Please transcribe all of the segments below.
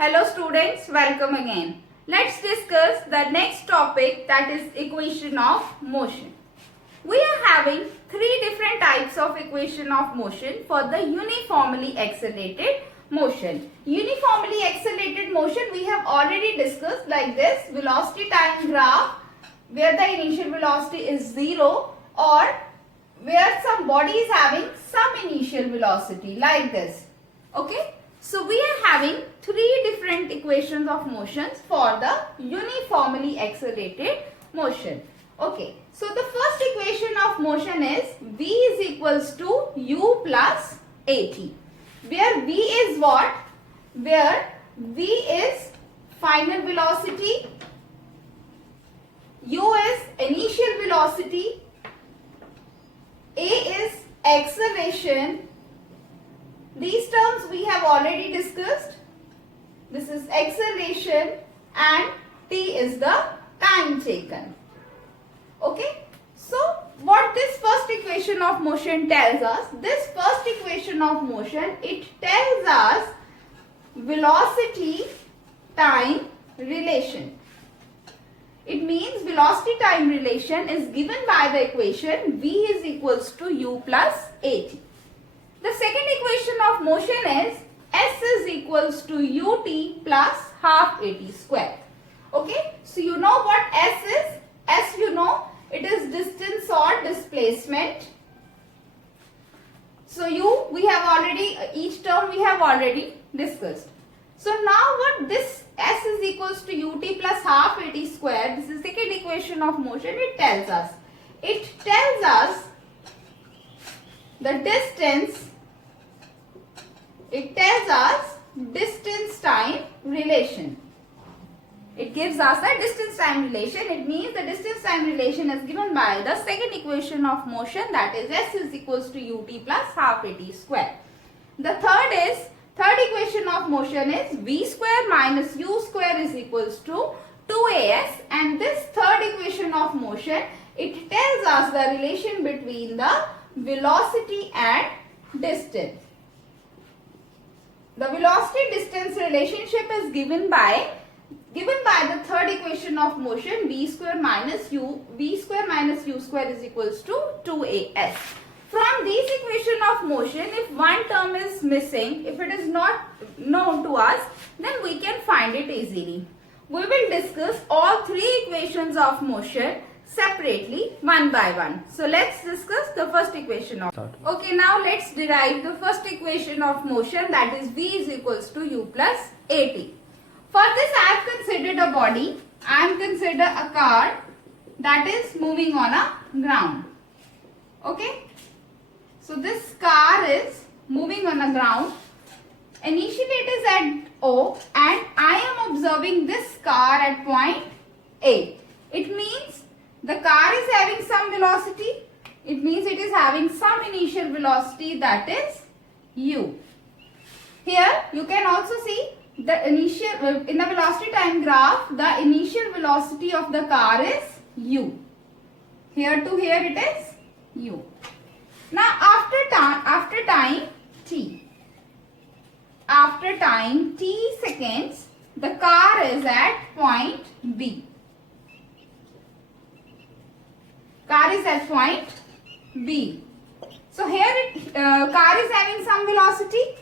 Hello students, welcome again. Let's discuss the next topic, that is equation of motion. We are having three different types of equation of motion for the uniformly accelerated motion. Uniformly accelerated motion we have already discussed like this: velocity time graph where the initial velocity is 0 or where some body is having some initial velocity like this. Okay. So we are having three different equations of motions for the uniformly accelerated motion. Okay, so the first equation of motion is V is equals to U plus AT. Where V is what? Where V is final velocity, U is initial velocity, A is acceleration. These terms we have already discussed. This is acceleration and T is the time taken. Okay. So what this first equation of motion tells us? This first equation of motion, it tells us velocity time relation. It means velocity time relation is given by the equation V is equals to U plus AT. The second equation of motion is S is equals to UT plus half AT square. Okay, so you know what S is? S, you know, it is distance or displacement. So we have already, each term we have already discussed. So now what this S is equals to UT plus half AT square, this is the second equation of motion, it tells us. It tells us the distance. It tells us distance time relation. It gives us a distance time relation. It means the distance time relation is given by the second equation of motion, that is S is equals to UT plus half AT square. The third equation of motion is V square minus U square is equals to 2AS, and this third equation of motion, it tells us the relation between the velocity and distance. The velocity distance relationship is given by the third equation of motion, V square minus U square is equals to 2AS. From this equation of motion, if one term is missing, if it is not known to us, then we can find it easily. We will discuss all three equations of motion separately one by one. So let's discuss the first equation of. Okay, now let's derive the first equation of motion, that is V is equals to U plus AT. For this I have considered a body. I am considered a car that is moving on a ground. Okay. So this car is moving on a ground. Initially it is at O and I am observing this car at point A. It means the car is having some velocity. It means it is having some initial velocity, that is U. Here you can also see the initial, in the velocity time graph, the initial velocity of the car is U. Here to here it is U. Now after time T seconds, the car is at point B. Car is at point B. So here car is having some velocity.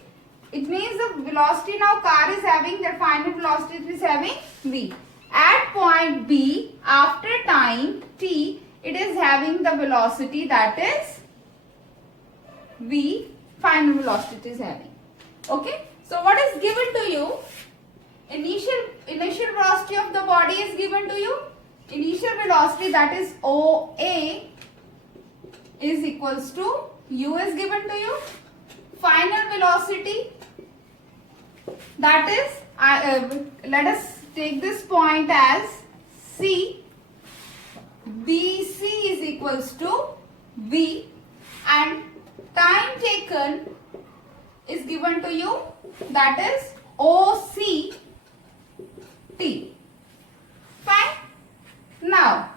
It means the velocity now car is having, the final velocity is having V. At point B, after time T, it is having the velocity, that is V, final velocity is having. Okay. So what is given to you? Initial velocity of the body is given to you. Initial velocity, that is OA, is equals to U is given to you. Final velocity, that is, let us take this point as C. BC is equals to V, and time taken is given to you, that is OCT. Fine. Now,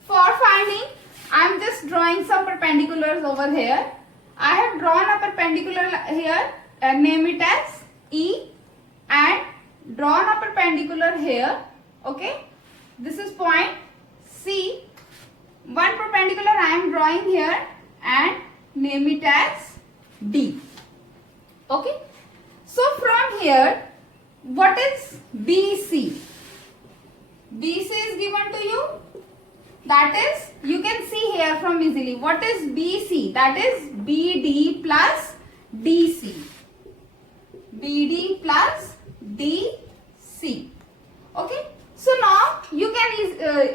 for finding, I am just drawing some perpendiculars over here. I have drawn a perpendicular here and name it as E and drawn a perpendicular here. Okay, this is point C. One perpendicular I am drawing here and name it as D. Okay, so from here, what is BC? BC is given to you. That is, you can see here from easily. What is BC? That is BD plus DC. BD plus DC. Okay. So now you can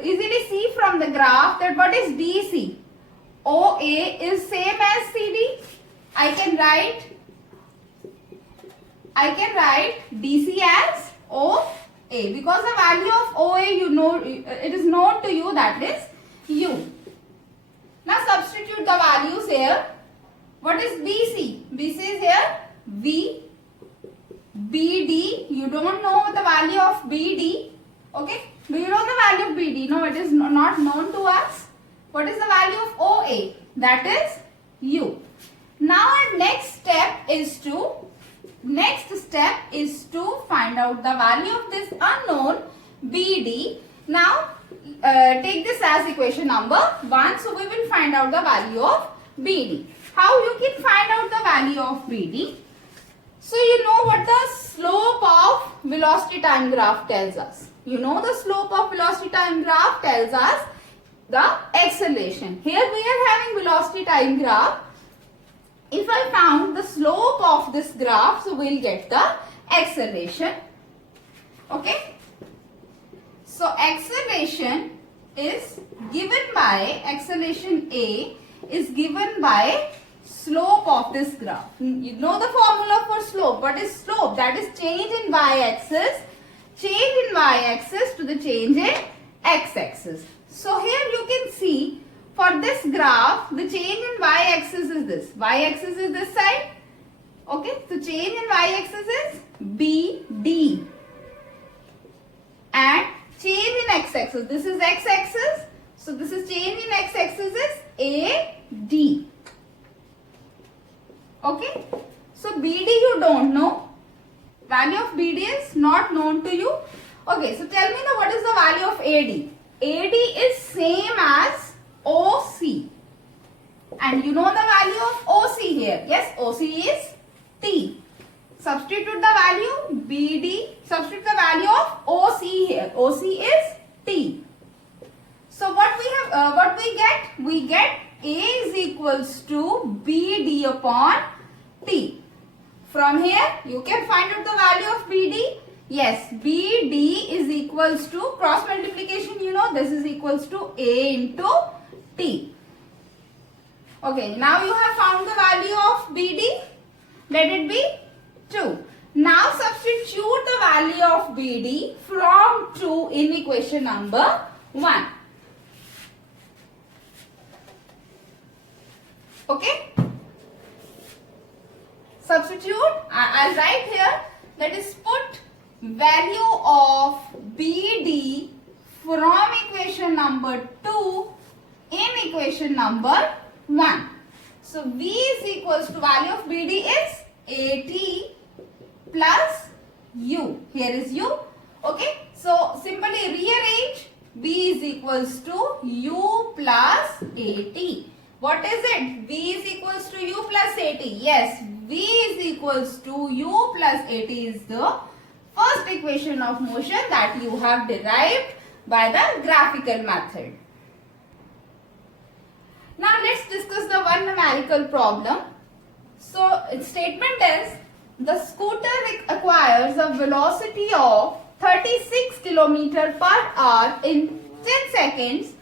easily see from the graph that what is DC? OA is same as CD. I can write DC as OA because the value of OA, you know, it is known to you, that is U. Now substitute the values here. What is BC? BC is here V. BD, you don't know the value of BD. Okay, do you know the value of BD? No, it is not known to us. What is the value of OA? That is U. Now our next step is to find out the value of this unknown BD. Now take this as equation number 1. So we will find out the value of BD. How you can find out the value of BD? So you know what the slope of velocity time graph tells us. You know the slope of velocity time graph tells us the acceleration. Here we are having velocity time graph. If I found the slope of this graph, so we'll get the acceleration. Okay. So acceleration is given by, acceleration A is given by slope of this graph. You know the formula for slope. What is slope? That is change in y-axis. Change in y-axis to the change in x-axis. So here you can see for this graph, the change in y-axis is this. Y-axis is this side. Okay, so change in y-axis is BD. And change in x-axis, this is x-axis. So this is change in x-axis is AD. Okay, so BD you don't know. Value of BD is not known to you. Okay, so tell me what is the value of AD? AD is same as OC. And you know the value of OC here. Yes, OC is T. Substitute the value BD. Substitute the value of OC here. OC is T. So what we get? We get A is equals to BD upon T. From here, you can find out the value of BD. Yes, BD is equals to cross multiplication. You know this is equals to A into T. Okay, now you have found the value of BD. Let it be 2. Now substitute the value of BD from 2 in equation number 1. Okay. Substitute. I'll write here, that is put value of BD from equation number 2 in equation number 1. So V is equals to value of BD is AT plus U. Here is U. Okay. So simply rearrange. V is equals to U plus AT. What is it? V is equals to U plus AT. Yes, V is equals to U plus AT is the first equation of motion that you have derived by the graphical method. Now let's discuss the one numerical problem. So its statement is the scooter acquires a velocity of 36 km per hour in 10 seconds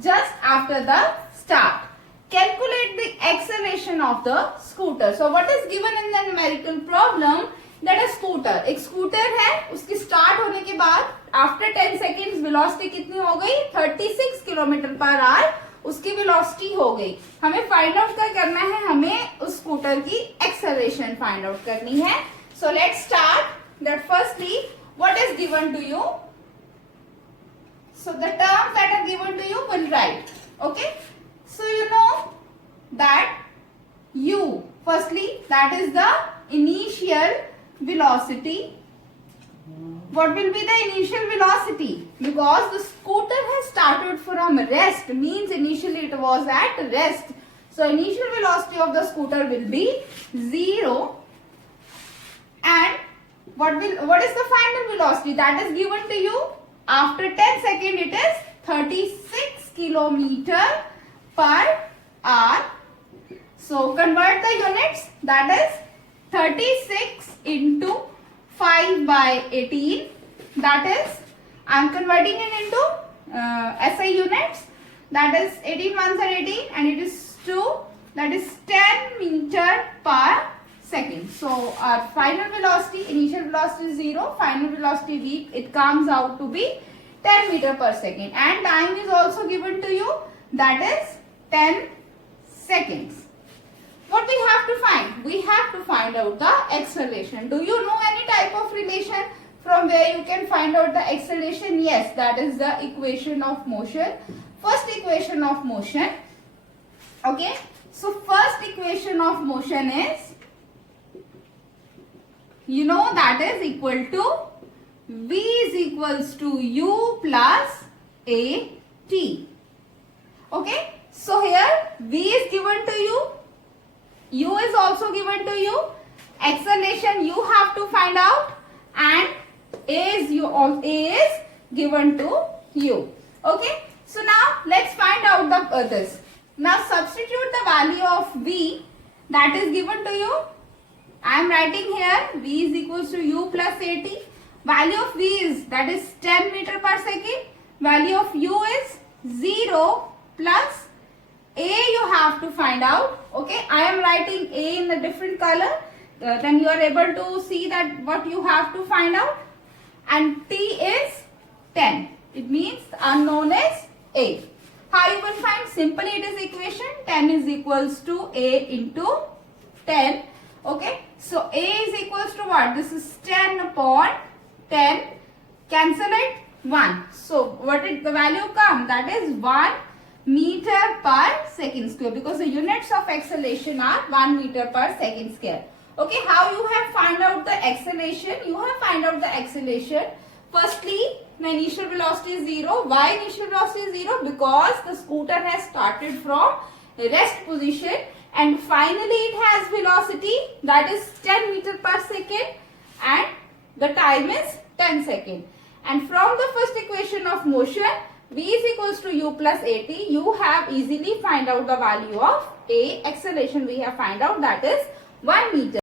just after the start. Calculate the acceleration of the scooter. So what is given in the numerical problem? That a scooter, एक scooter है, उसकी start होने के बाद after 10 seconds velocity कितनी हो गई? 36 kilometre per hour उसकी वेलोसिटी हो गई. हमें फाइंड आउट क्या करना है? हमें उस स्कूटर की एक्सेलरेशन फाइंड आउट करनी है. So let's start that. Firstly what is given to you? So the terms that are given to you will write. Okay, so you know that u, firstly, that is the initial velocity. What will be the initial velocity? Because the scooter has started from rest, means initially it was at rest. So initial velocity of the scooter will be 0. And what is the final velocity that is given to you? After 10 seconds it is 36 kilometer per hour. So convert the units, that is 36 into 5 by 18, that is, I am converting it into SI units, that is 18 ones are 18 and it is 2, that is 10 meter per second. So our final velocity, initial velocity is 0, final velocity v, it comes out to be 10 meter per second, and time is also given to you, that is 10 seconds. What we have to find? We have to find out the acceleration. Do you know any type of relation from where you can find out the acceleration? Yes, that is the equation of motion. First equation of motion. Okay. So first equation of motion is, you know, that is equal to v is equals to u plus at. Okay. So here v is given to you. U is also given to you. Acceleration you have to find out, and A is given to you. Okay. So now let's find out the this. Now substitute the value of V that is given to you. I am writing here V is equals to U plus AT. Value of V is, that is 10 meter per second. Value of U is 0 plus A you have to find out. Okay, I am writing A in a different color. Then you are able to see that what you have to find out. And T is 10. It means unknown is A. How you will find? Simply it is equation 10 is equals to A into 10. Okay, so A is equals to what? This is 10 upon 10. Cancel it 1. So what did the value come? That is 1 meter per second square, because the units of acceleration are 1 meter per second square. Okay, how you have found out the acceleration? You have found out the acceleration. Firstly, the initial velocity is 0. Why initial velocity is 0? Because the scooter has started from rest position and finally it has velocity, that is 10 meter per second, and the time is 10 seconds. And from the first equation of motion, V is equals to U plus AT, you have easily find out the value of A. Acceleration we have find out, that is 1 meter.